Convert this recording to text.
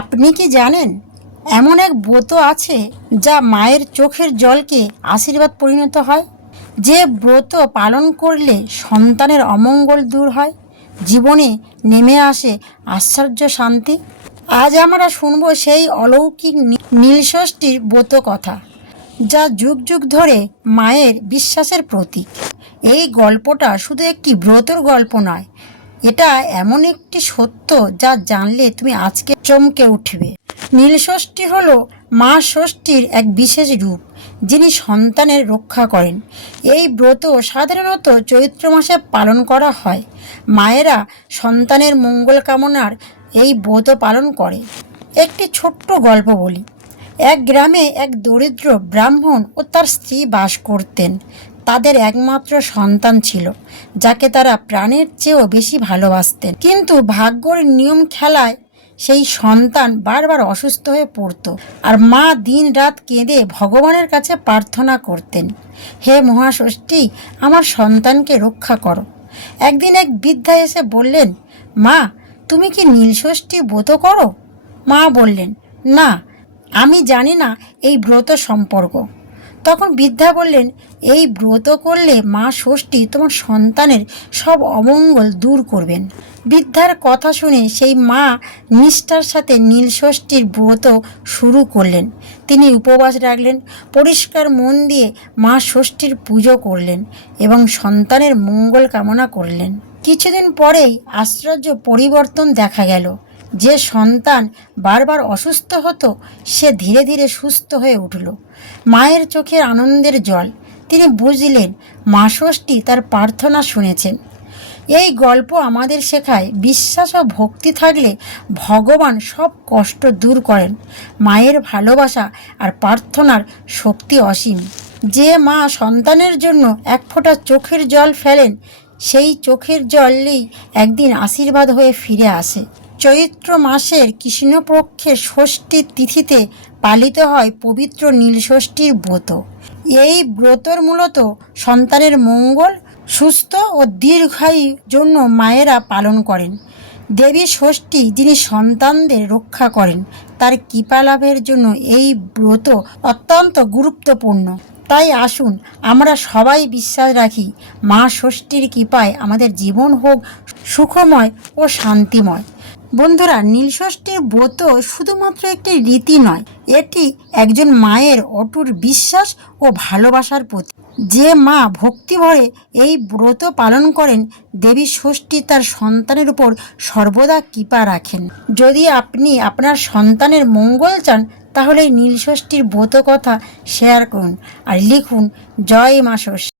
আপনি কি জানেন এমন এক ব্রত আছে যা মায়ের চোখের জলকে আশীর্বাদ পরিণত হয়? যে ব্রত পালন করলে সন্তানের অমঙ্গল দূর হয়, জীবনে নেমে আসে আশ্চর্য শান্তি। আজ আমরা শুনব সেই অলৌকিক নীলষষ্ঠীর ব্রত কথা, যা যুগ যুগ ধরে মায়ের বিশ্বাসের প্রতীক। এই গল্পটা শুধু একটি ব্রতর গল্প নয়, এটা এমন একটি সত্য যা জানলে তুমি আজকে চমকে উঠবে। নীলষষ্ঠী হলো মা ষষ্ঠীর এক বিশেষ রূপ, যিনি সন্তানের রক্ষা করেন। এই ব্রত সাধারণত চৈত্র মাসে পালন করা হয়। মায়েরা সন্তানের মঙ্গল কামনার এই ব্রত পালন করে। একটি ছোট্ট গল্প বলি। এক গ্রামে এক দরিদ্র ব্রাহ্মণ ও তার স্ত্রী বাস করতেন। তাদের একমাত্র সন্তান ছিল, যাকে তারা প্রাণের চেয়েও বেশি ভালোবাসতেন। কিন্তু ভাগ্যর নিয়ম খেলায় সেই সন্তান বারবার অসুস্থ হয়ে পড়তো, আর মা দিন রাত কেঁদে ভগবানের কাছে প্রার্থনা করতেন, হে মহাষষ্ঠী, আমার সন্তানকে রক্ষা করো। একদিন এক বৃদ্ধা এসে বললেন, মা, তুমি কি নীলষষ্ঠী ব্রত করো? মা বললেন, না, আমি জানি না এই ব্রত সম্পর্ক। তখন বৃদ্ধা বললেন, এই ব্রত করলে মা ষষ্ঠী তোমার সন্তানের সব অমঙ্গল দূর করবেন। বৃদ্ধার কথা শুনে সেই মা নিষ্ঠার সাথে নীলষষ্ঠীর ব্রত শুরু করলেন। তিনি উপবাস রাখলেন, পরিষ্কার মন দিয়ে মা ষষ্ঠীর পুজো করলেন এবং সন্তানের মঙ্গল কামনা করলেন। কিছুদিন পরেই আশ্চর্য পরিবর্তন দেখা গেল। যে সন্তান বারবার অসুস্থ হতো, সে ধীরে ধীরে সুস্থ হয়ে উঠল। মায়ের চোখে আনন্দের জল। তিনি বুঝলেন মা ষষ্ঠী তার প্রার্থনা শুনেছেন। এই গল্প আমাদের শেখায়, বিশ্বাস ও ভক্তি থাকলে ভগবান সব কষ্ট দূর করেন। মায়ের ভালোবাসা আর প্রার্থনার শক্তি অসীম। যে মা সন্তানের জন্য এক ফোঁটা চোখের জল ফেলেন, সেই চোখের জলই একদিন আশীর্বাদ হয়ে ফিরে আসে। চৈত্র মাসের কৃষ্ণপক্ষের ষষ্ঠীর তিথিতে পালিত হয় পবিত্র নীলষষ্ঠীর ব্রত। এই ব্রতর মূলত সন্তানের মঙ্গল, সুস্থ ও দীর্ঘায়ুর জন্য মায়েরা পালন করেন। দেবী ষষ্ঠী, যিনি সন্তানদের রক্ষা করেন, তার কৃপা লাভের জন্য এই ব্রত অত্যন্ত গুরুত্বপূর্ণ। তাই আসুন আমরা সবাই বিশ্বাস রাখি, মা ষষ্ঠীর কৃপায় আমাদের জীবন হোক সুখময় ও শান্তিময়। বন্ধুরা, নীলষষ্ঠীর ব্রত শুধুমাত্র একটি রীতি নয়, এটি একজন মায়ের অটুট বিশ্বাস ও ভালোবাসার প্রতীক। যে মা ভক্তি ভরে এই ব্রত পালন করেন, দেবী ষষ্ঠী তার সন্তানের উপর সর্বদা কৃপা রাখেন। যদি আপনি আপনার সন্তানের মঙ্গল চান, তাহলে নীলষষ্ঠীর ব্রত কথা শেয়ার করুন আর লিখুন, জয় মা ষষ্ঠী।